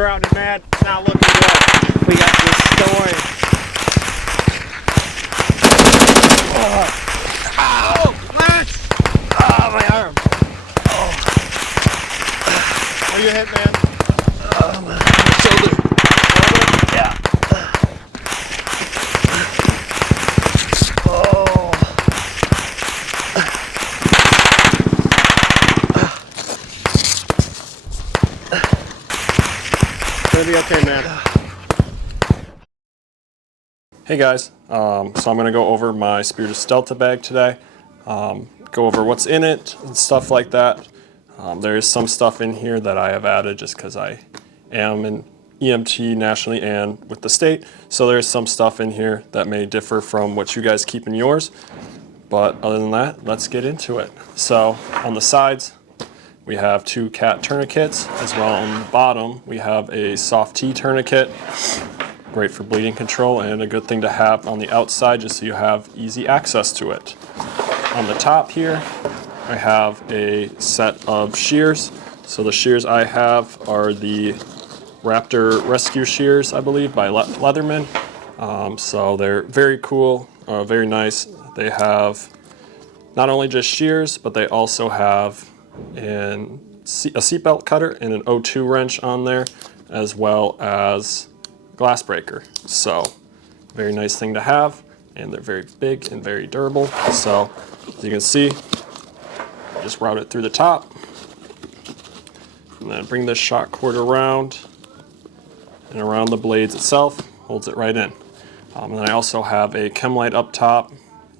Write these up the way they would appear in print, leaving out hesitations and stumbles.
surrounded, man. Not looking good. We got this storm. Oh, Lance! Oh, my arm. Oh. Where you hit, man? Shoulder. Yeah. Oh. Gonna be okay, man. Hey guys, so I'm going to go over my Spiritus Delta bag today, go over what's in it and stuff like that. There is some stuff in here that I have added just because I am an EMT nationally and with the state, so there's some stuff in here that may differ from what you guys keep in yours, but other than that, let's get into it. So on the sides, we have 2 CAT tourniquets, as well on the bottom we have a soft T tourniquet. Great for bleeding control and a good thing to have on the outside just so you have easy access to it. On the top here, I have a set of shears. So the shears I have are the Raptor Rescue Shears, I believe, by Leatherman. So they're very cool, very nice. They have not only just shears, but they also have a seatbelt cutter and an O2 wrench on there, as well as glass breaker. So very nice thing to have, and they're very big and very durable. So as you can see, just route it through the top and then bring this shock cord around and around the blades itself, holds it right in. And then I also have a chem light up top.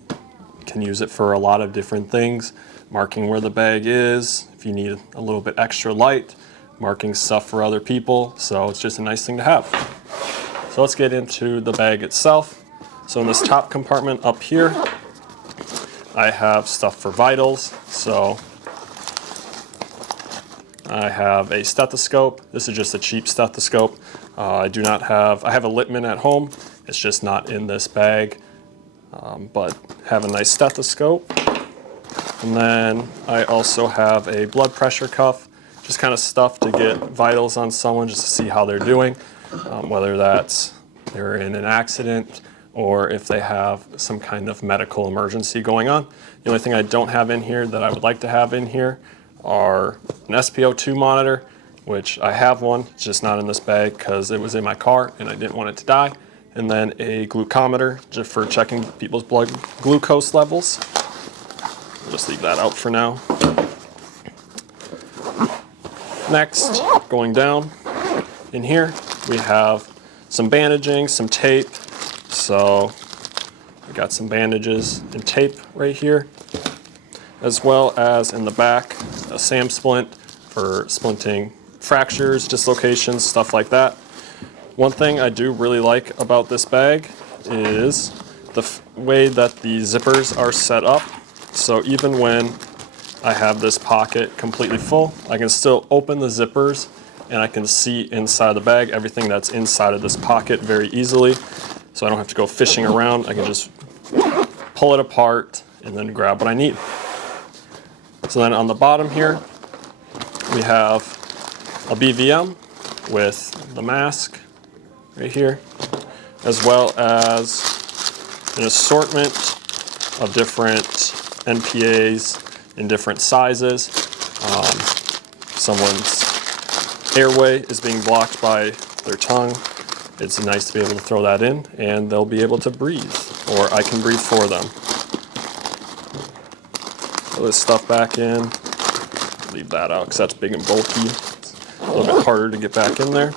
You can use it for a lot of different things, marking where the bag is, if you need a little bit extra light, marking stuff for other people. So it's just a nice thing to have. So let's get into the bag itself. So in this top compartment up here, I have stuff for vitals. So I have a stethoscope. This is just a cheap stethoscope. I have a Littmann at home. It's just not in this bag, but have a nice stethoscope. And then I also have a blood pressure cuff, just kind of stuff to get vitals on someone just to see how they're doing. Whether that's they're in an accident or if they have some kind of medical emergency going on. The only thing I don't have in here that I would like to have in here are an SpO2 monitor, which I have one, it's just not in this bag because it was in my car and I didn't want it to die. And then a glucometer just for checking people's blood glucose levels. I'll just leave that out for now. Next, going down in here, we have some bandaging, some tape. So we got some bandages and tape right here, as well as in the back, a SAM splint for splinting fractures, dislocations, stuff like that. One thing I do really like about this bag is the way that the zippers are set up. So even when I have this pocket completely full, I can still open the zippers and I can see inside the bag everything that's inside of this pocket very easily. So I don't have to go fishing around. I can just pull it apart and then grab what I need. So then on the bottom here, we have a BVM with the mask right here, as well as an assortment of different NPAs in different sizes. Someone's airway is being blocked by their tongue. It's nice to be able to throw that in and they'll be able to breathe, or I can breathe for them. Throw this stuff back in, leave that out because that's big and bulky. It's a little bit harder to get back in there.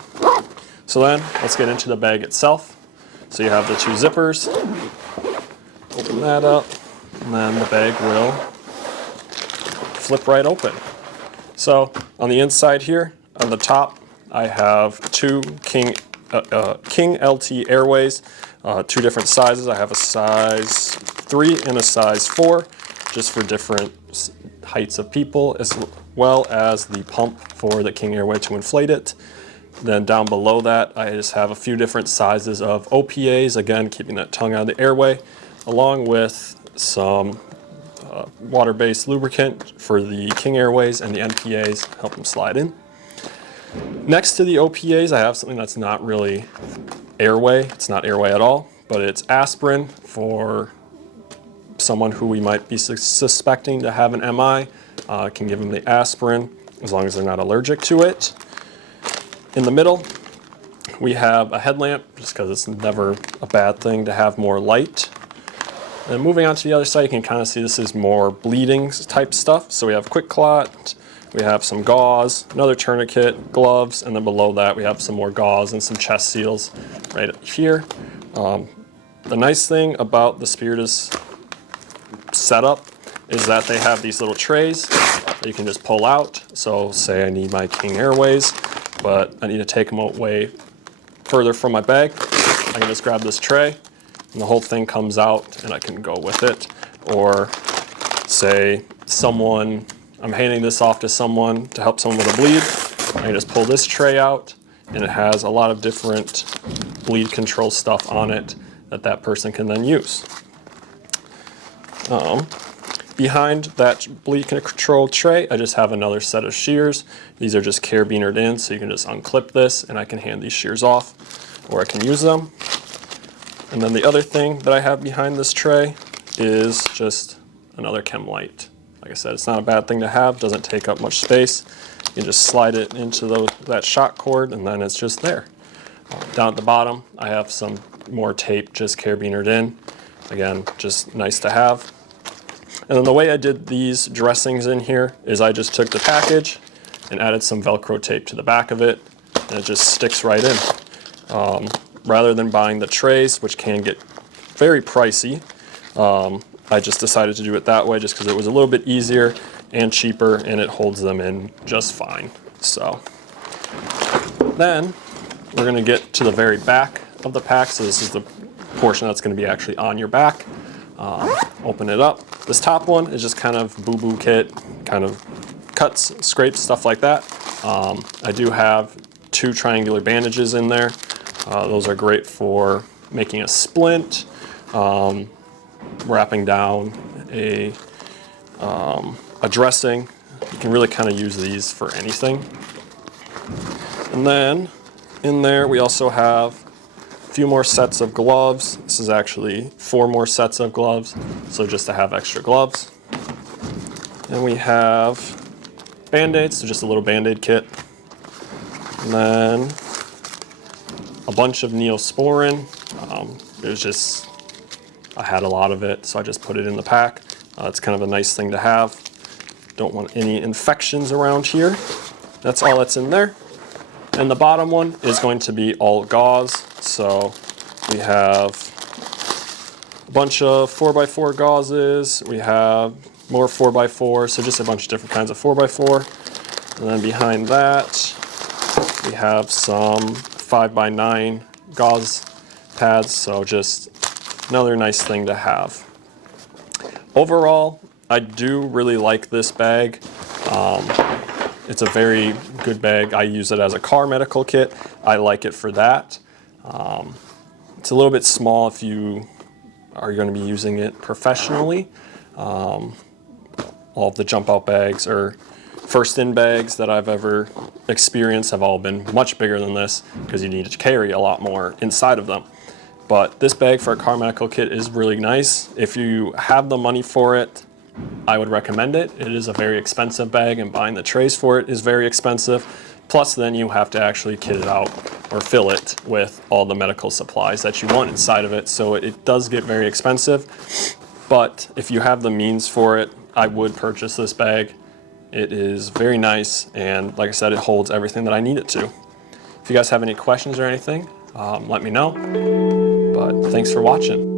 So then let's get into the bag itself. So you have the 2 zippers, open that up, and then the bag will flip right open. So on the inside here, on the top, I have 2 King LT Airways, 2 different sizes. I have a size 3 and a size 4, just for different heights of people, as well as the pump for the King Airway to inflate it. Then down below that, I just have a few different sizes of OPAs, again, keeping that tongue out of the airway, along with some water-based lubricant for the King Airways and the NPAs, help them slide in. Next to the OPAs, I have something that's not really airway. It's not airway at all, but it's aspirin for someone who we might be suspecting to have an MI. Can give them the aspirin as long as they're not allergic to it. In the middle, we have a headlamp, just because it's never a bad thing to have more light. And moving on to the other side, you can kind of see this is more bleeding type stuff. So we have Quick Clot, we have some gauze, another tourniquet, gloves, and then below that we have some more gauze and some chest seals right here. The nice thing about the Spiritus setup is that they have these little trays that you can just pull out. So say I need my King Airways, but I need to take them away further from my bag. I can just grab this tray and the whole thing comes out and I can go with it. Or say I'm handing this off to someone to help someone with a bleed. I can just pull this tray out and it has a lot of different bleed control stuff on it that person can then use. Behind that bleed control tray, I just have another set of shears. These are just carabinered in, so you can just unclip this and I can hand these shears off, or I can use them. And then the other thing that I have behind this tray is just another chem light. Like I said, it's not a bad thing to have, doesn't take up much space. You can just slide it into that shock cord and then it's just there. Down at the bottom, I have some more tape just carabinered in. Again, just nice to have. And then the way I did these dressings in here is I just took the package and added some Velcro tape to the back of it, and it just sticks right in. Rather than buying the trays, which can get very pricey, I just decided to do it that way just because it was a little bit easier and cheaper, and it holds them in just fine. So then we're going to get to the very back of the pack. So this is the portion that's going to be actually on your back. Open it up. This top one is just kind of boo-boo kit, kind of cuts, scrapes, stuff like that. I do have 2 triangular bandages in there. Those are great for making a splint, wrapping down a dressing. You can really kind of use these for anything. And then in there we also have a few more sets of gloves. This is actually 4 more sets of gloves, so just to have extra gloves. And we have Band-Aids, so just a little Band-Aid kit. And then a bunch of Neosporin. I had a lot of it, so I just put it in the pack. It's kind of a nice thing to have. Don't want any infections around here. That's all that's in there. And the bottom one is going to be all gauze. So we have a bunch of 4x4 gauzes. We have more 4x4, so just a bunch of different kinds of 4x4. And then behind that, we have some 5x9 gauze pads, so just another nice thing to have. Overall, I do really like this bag. It's a very good bag. I use it as a car medical kit. I like it for that. It's a little bit small if you are going to be using it professionally. All of the jump out bags or first in bags that I've ever experienced have all been much bigger than this because you need to carry a lot more inside of them. But this bag for a car medical kit is really nice. If you have the money for it, I would recommend it. It is a very expensive bag, and buying the trays for it is very expensive. Plus then you have to actually kit it out or fill it with all the medical supplies that you want inside of it. So it does get very expensive. But if you have the means for it, I would purchase this bag. It is very nice, and like I said, it holds everything that I need it to. If you guys have any questions or anything, let me know. But thanks for watching.